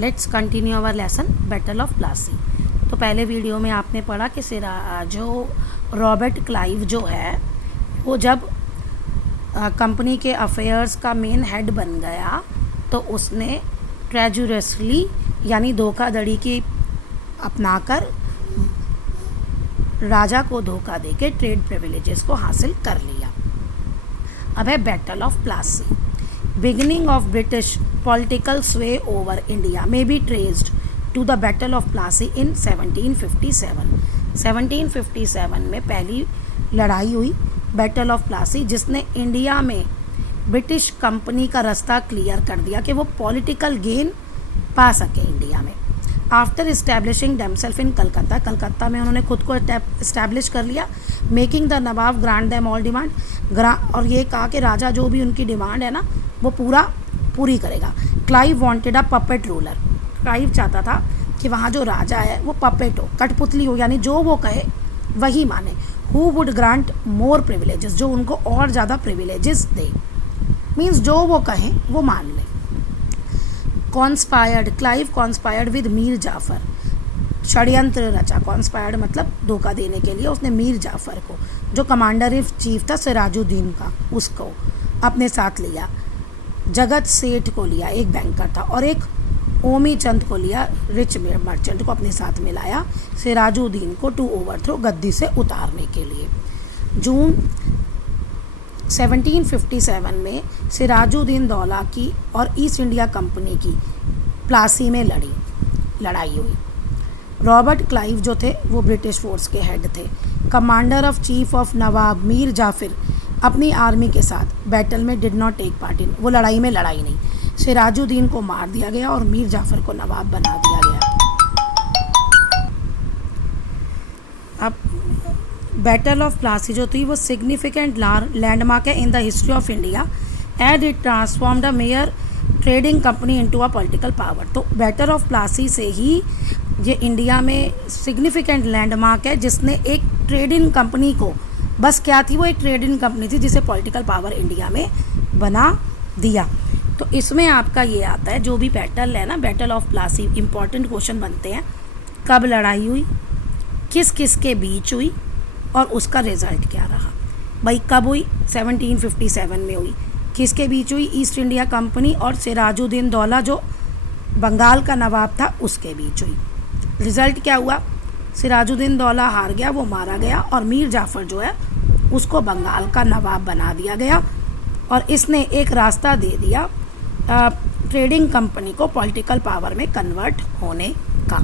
Let's continue our lesson battle of Plassey. तो पहले video में आपने पढ़ा कि जो रॉबर्ट क्लाइव जो है वो जब कंपनी के अफेयर्स का मेन हेड बन गया तो उसने ट्रेजुरसली यानी धोखाधड़ी की अपनाकर राजा को धोखा देके ट्रेड प्रिविलेजेस को हासिल कर लिया। अब है battle of Plassey. Beginning of British political sway over India में be traced to the battle of Plassey in 1757। 1757 में पहली लड़ाई हुई बैटल ऑफ प्लासी, जिसने इंडिया में ब्रिटिश कंपनी का रास्ता क्लियर कर दिया कि वो पॉलिटिकल गेन पा सके इंडिया में। After establishing themselves in Calcutta, Calcutta में उन्होंने खुद को इस्टेब्लिश कर लिया। Making the Nawab grant them all demand, और ये कहा कि राजा जो भी उनकी डिमांड है ना वो पूरी करेगा। Clive wanted a puppet ruler, Clive चाहता था कि वहाँ जो राजा है वो पपेट हो, कठपुतली हो, यानी जो वो कहे वही माने। Who would grant more privileges, जो उनको और ज़्यादा प्रिविलेजेस दे, मीन्स जो वो कहें वो मान ले। Conspired, Clive conspired with Mir Jafar, षड्यंत्र रचा। कॉन्स्पायर्ड मतलब धोखा देने के लिए उसने मीर जाफ़र को, जो कमांडर इन चीफ था सिराजुद्दीन का, उसको अपने साथ लिया। जगत सेठ को लिया, एक बैंकर था, और एक ओमी चंद को लिया, रिच मर्चेंट को अपने साथ मिलाया सिराजुद्दीन को टू ओवरथ्रो, गद्दी से उतारने के लिए। जून 1757 में सिराजुद्दीन दौला की और ईस्ट इंडिया कंपनी की प्लासी में लड़ाई हुई। रॉबर्ट क्लाइव जो थे वो ब्रिटिश फोर्स के हेड थे। Commander of chief of Nawab Mir Jafar अपनी आर्मी के साथ बैटल में did not take part in, वो लड़ाई में लड़ाई नहीं। सिराजुद्दीन को मार दिया गया और मीर जाफर को नवाब बना दिया गया। अब बैटल ऑफ प्लासी जो थी वो सिग्निफिकेंट लैंडमार्क है in the history of India and it transformed a mayor trading company into a political power. तो बैटल ऑफ प्लासी से ही ये इंडिया में सिग्निफिकेंट लैंडमार्क है, जिसने एक ट्रेडिंग कंपनी को, बस क्या थी वो, एक ट्रेडिंग कंपनी थी जिसे पॉलिटिकल पावर इंडिया में बना दिया। तो इसमें आपका ये आता है, जो भी बैटल है ना, battle of Plassey, important question बनते हैं। कब लड़ाई हुई, किस किस के बीच हुई, और उसका रिजल्ट क्या रहा। भाई कब हुई, 1757 में हुई। किसके बीच हुई, ईस्ट इंडिया कंपनी और सिराजुद्दीन दौला जो बंगाल का नवाब था उसके बीच हुई। रिजल्ट क्या हुआ, सिराजुद्दीन दौला हार गया, वो मारा गया, और मीर जाफ़र जो है उसको बंगाल का नवाब बना दिया गया, और इसने एक रास्ता दे दिया ट्रेडिंग कंपनी को पॉलिटिकल पावर में कन्वर्ट होने का।